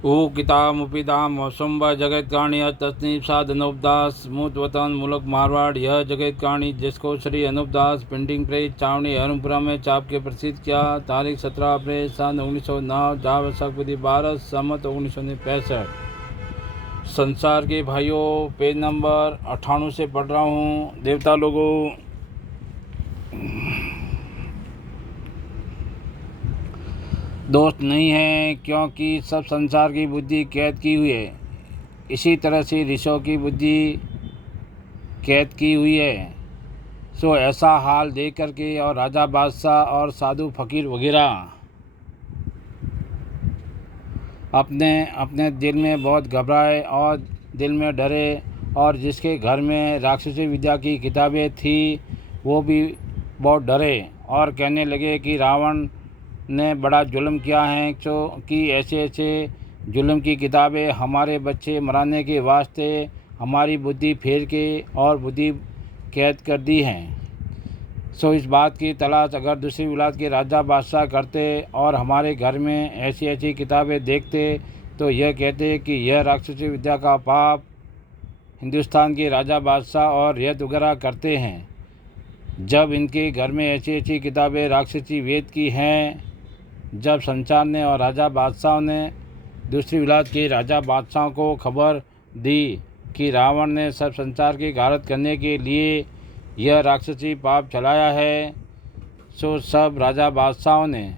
ऊकितामुपिताम वसुंब जगतकाणी तस्नीप साध अनूपदास मूत वतन मुल्क मारवाड़। यह जगतकाणी जिसको श्री अनूपदास प्रिंटिंग प्रेस चावनी अरुणपुरा में छाप के प्रसिद्ध किया। तारीख 17 अप्रैल सन 1909 जाव सकपति 12 सम्मत 1965। संसार के भाइयों, पेज नंबर 98 से पढ़ रहा हूँ। देवता लोगों, दोस्त नहीं है, क्योंकि सब संसार की बुद्धि कैद की हुई है। इसी तरह से ऋषियों की बुद्धि कैद की हुई है। सो ऐसा हाल देख करके और राजा बादशाह और साधु फकीर वगैरह अपने अपने दिल में बहुत घबराए और दिल में डरे। और जिसके घर में राक्षसी विद्या की किताबें थी वो भी बहुत डरे और कहने लगे कि रावण ने बड़ा जुल्म किया है, कि ऐसे ऐसे जुल्म की किताबें हमारे बच्चे मराने के वास्ते हमारी बुद्धि फेर के और बुद्धि कैद कर दी हैं। सो इस बात की तलाश अगर दूसरी औलाद के राजा बादशाह करते और हमारे घर में ऐसी ऐसी किताबें देखते तो यह कहते कि यह राक्षसी विद्या का पाप हिंदुस्तान के राजा बादशाह और रियत वगैरह करते हैं। जब इनके घर में ऐसी ऐसी किताबें राक्षसी वेद की हैं, जब संचार ने और राजा बादशाह ने दूसरी औलाद के राजा बादशाह को खबर दी कि रावण ने सब संसार की गारत करने के लिए यह राक्षसी पाप चलाया है, सो सब राजा बादशाहों ने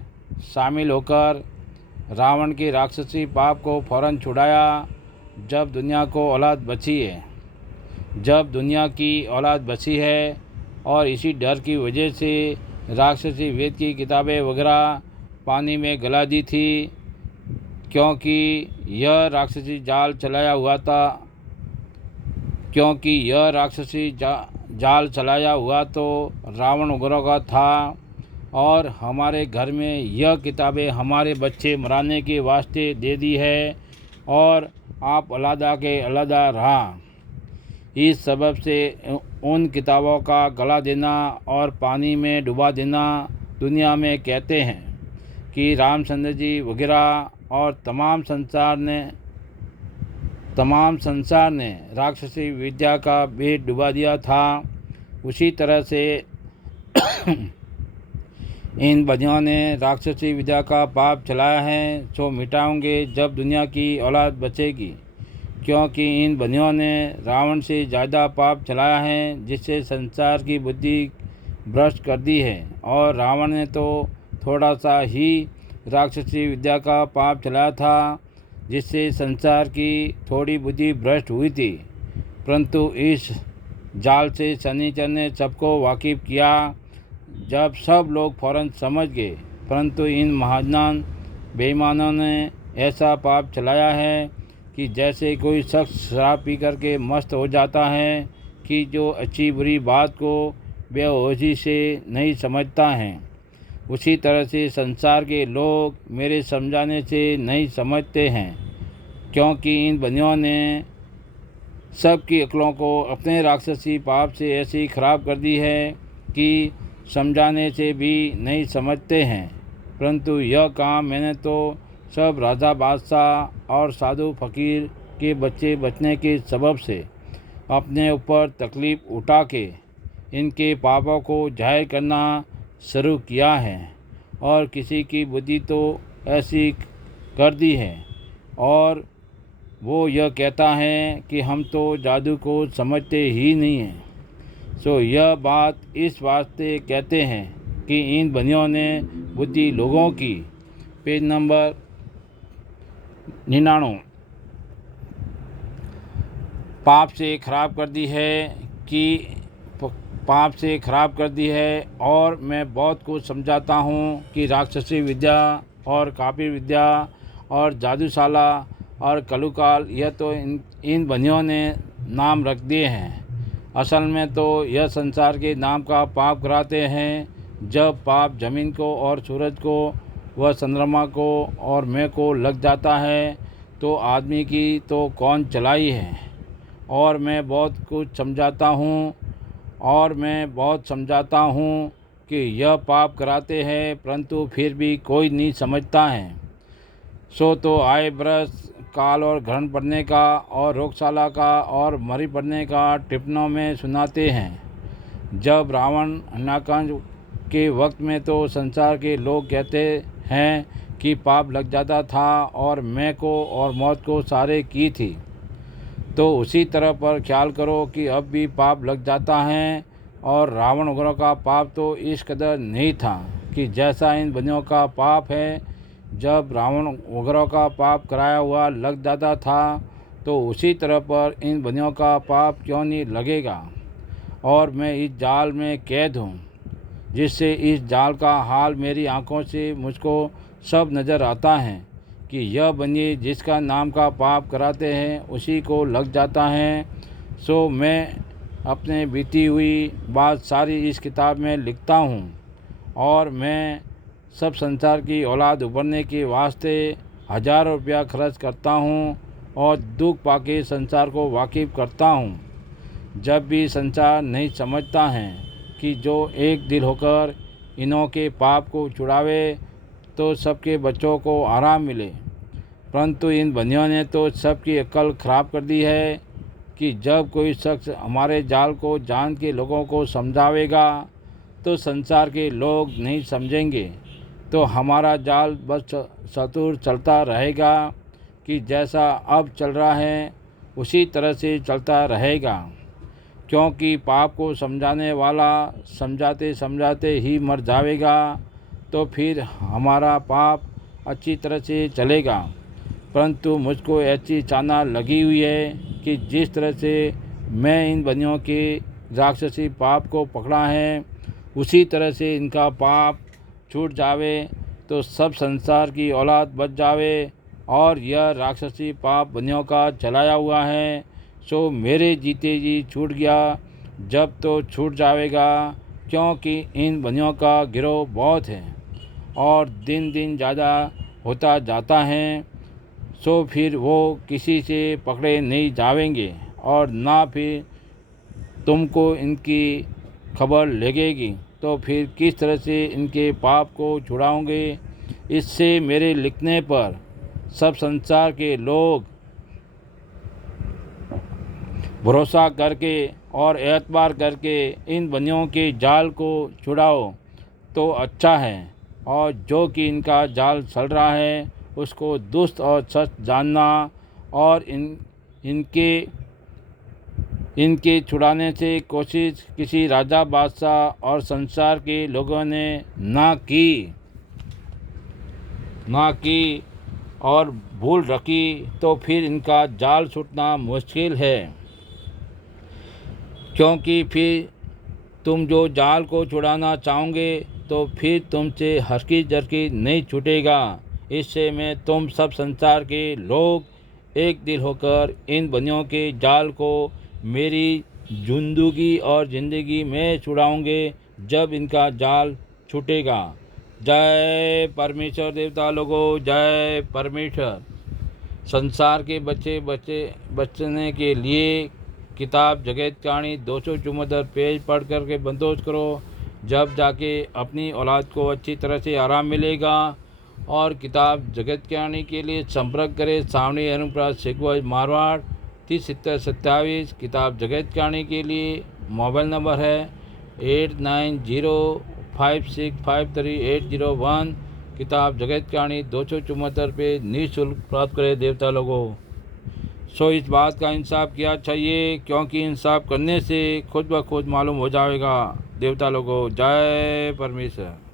शामिल होकर रावण के राक्षसी पाप को फौरन छुड़ाया। जब दुनिया को औलाद बची है, जब दुनिया की औलाद बची है और इसी डर की वजह से राक्षसी वेद की किताबें वगैरह पानी में गला दी थी, क्योंकि यह राक्षसी जाल चलाया हुआ था। क्योंकि यह राक्षसी जाल चलाया हुआ तो रावण उग्र का था और हमारे घर में यह किताबें हमारे बच्चे मराने के वास्ते दे दी है और आप अलहदा के अलहदा रहा। इस सबब से उन किताबों का गला देना और पानी में डुबा देना दुनिया में कहते हैं कि रामचंद्र जी वगैरह और तमाम संसार ने राक्षसी विद्या का भेद डुबा दिया था। उसी तरह से इन बदियों ने राक्षसी विद्या का पाप चलाया है, सो मिटाओगे जब दुनिया की औलाद बचेगी। क्योंकि इन बदियों ने रावण से ज़्यादा पाप चलाया है, जिससे संसार की बुद्धि भ्रष्ट कर दी है। और रावण ने तो थोड़ा सा ही राक्षसी विद्या का पाप चलाया था, जिससे संसार की थोड़ी बुद्धि भ्रष्ट हुई थी, परंतु इस जाल से शनिचर ने सबको वाकिफ किया। जब सब लोग फौरन समझ गए, परंतु इन महाजनान बेईमानों ने ऐसा पाप चलाया है कि जैसे कोई शख्स शराब पी करके मस्त हो जाता है, कि जो अच्छी बुरी बात को बेहोशी से नहीं समझता है, उसी तरह से संसार के लोग मेरे समझाने से नहीं समझते हैं। क्योंकि इन बनियों ने सबकी अक्लों को अपने राक्षसी पाप से ऐसी खराब कर दी है कि समझाने से भी नहीं समझते हैं। परंतु यह काम मैंने तो सब राजा बादशाह और साधु फकीर के बच्चे बचने के सबब से अपने ऊपर तकलीफ़ उठा के इनके पापों को जाहिर करना शुरू किया है। और किसी की बुद्धि तो ऐसी कर दी है और वो यह कहता है कि हम तो जादू को समझते ही नहीं हैं। सो यह बात इस वास्ते कहते हैं कि इन बनियों ने बुद्धि लोगों की, पेज नंबर 99, पाप से खराब कर दी है और मैं बहुत कुछ समझाता हूँ कि राक्षसी विद्या और काफिर विद्या और जादूशाला और कलुकाल यह तो इन बनियों ने नाम रख दिए हैं। असल में तो यह संसार के नाम का पाप कराते हैं। जब पाप जमीन को और सूरज को व चंद्रमा को और मैं को लग जाता है तो आदमी की तो कौन चलाई है। और मैं बहुत कुछ समझाता हूँ कि यह पाप कराते हैं, परंतु फिर भी कोई नहीं समझता है। सो तो आए बरस काल और ग्रहण पड़ने का और रोगशाला का और मरी पड़ने का टिप्पणों में सुनाते हैं। जब रावण हत्याकांड के वक्त में तो संसार के लोग कहते हैं कि पाप लग जाता था और मैं को और मौत को सारे की थी। तो उसी तरह पर ख्याल करो कि अब भी पाप लग जाता है। और रावण वगैरह का पाप तो इस कदर नहीं था कि जैसा इन बंदियों का पाप है। जब रावण वगैरह का पाप कराया हुआ लग जाता था तो उसी तरह पर इन बंदियों का पाप क्यों नहीं लगेगा। और मैं इस जाल में कैद हूँ, जिससे इस जाल का हाल मेरी आँखों से मुझको सब नज़र आता है कि यह बंदी जिसका नाम का पाप कराते हैं उसी को लग जाता है। सो मैं अपने बीती हुई बात सारी इस किताब में लिखता हूँ और मैं सब संसार की औलाद उभरने के वास्ते हज़ारों रुपया खर्च करता हूँ और दुख पाके संसार को वाकिफ़ करता हूँ। जब भी संसार नहीं समझता है कि जो एक दिल होकर इन्हों के पाप को छुड़ावे तो सबके बच्चों को आराम मिले, परंतु इन बंदियों ने तो सबकी अक्ल ख़राब कर दी है कि जब कोई शख्स हमारे जाल को जान के लोगों को समझावेगा तो संसार के लोग नहीं समझेंगे, तो हमारा जाल बस सतुर चलता रहेगा कि जैसा अब चल रहा है उसी तरह से चलता रहेगा। क्योंकि पाप को समझाने वाला समझाते समझाते ही मर जाएगा, तो फिर हमारा पाप अच्छी तरह से चलेगा। परंतु मुझको ऐसी चाना लगी हुई है कि जिस तरह से मैं इन बंदियों के राक्षसी पाप को पकड़ा है उसी तरह से इनका पाप छूट जावे तो सब संसार की औलाद बच जावे। और यह राक्षसी पाप बंदियों का चलाया हुआ है सो मेरे जीते जी छूट गया, जब तो छूट जाएगा, क्योंकि इन बंदियों का गिरोह बहुत है और दिन दिन ज़्यादा होता जाता है। सो फिर वो किसी से पकड़े नहीं जावेंगे और ना फिर तुमको इनकी खबर लगेगी, तो फिर किस तरह से इनके पाप को छुड़ाओगे। इससे मेरे लिखने पर सब संसार के लोग भरोसा करके और एतबार करके इन बंदियों के जाल को छुड़ाओ तो अच्छा है, और जो कि इनका जाल चल रहा है उसको दुष्ट और सच जानना और इनके छुड़ाने से कोशिश किसी राजा बादशाह और संसार के लोगों ने ना की और भूल रखी, तो फिर इनका जाल छूटना मुश्किल है। क्योंकि फिर तुम जो जाल को छुड़ाना चाहोगे तो फिर तुमसे हरकी जरकी नहीं छूटेगा। इससे मैं तुम सब संसार के लोग एक दिल होकर इन बंदियों के जाल को मेरी ज़िंदगी में छुड़ाऊंगे जब इनका जाल छूटेगा। जय परमेश्वर देवता लोगों, जय परमेश्वर। संसार के बचने के लिए किताब जगत कहानी 274 पेज पढ़ कर के बंदोबस्त करो, जब जाके अपनी औलाद को अच्छी तरह से आराम मिलेगा। और किताब जगत कहानी के लिए संपर्क करें सावनी अनुप्रास शेखवाज मारवाड़ 307027। किताब जगत कहानी के लिए मोबाइल नंबर है 8905653801। किताब जगत कहानी 274 पे निःशुल्क प्राप्त करें देवता लोगों। सो इस बात का इंसाफ किया चाहिए, क्योंकि इंसाफ करने से खुद ब खुद मालूम हो जाएगा देवता लोगों। जय परमेश्वर।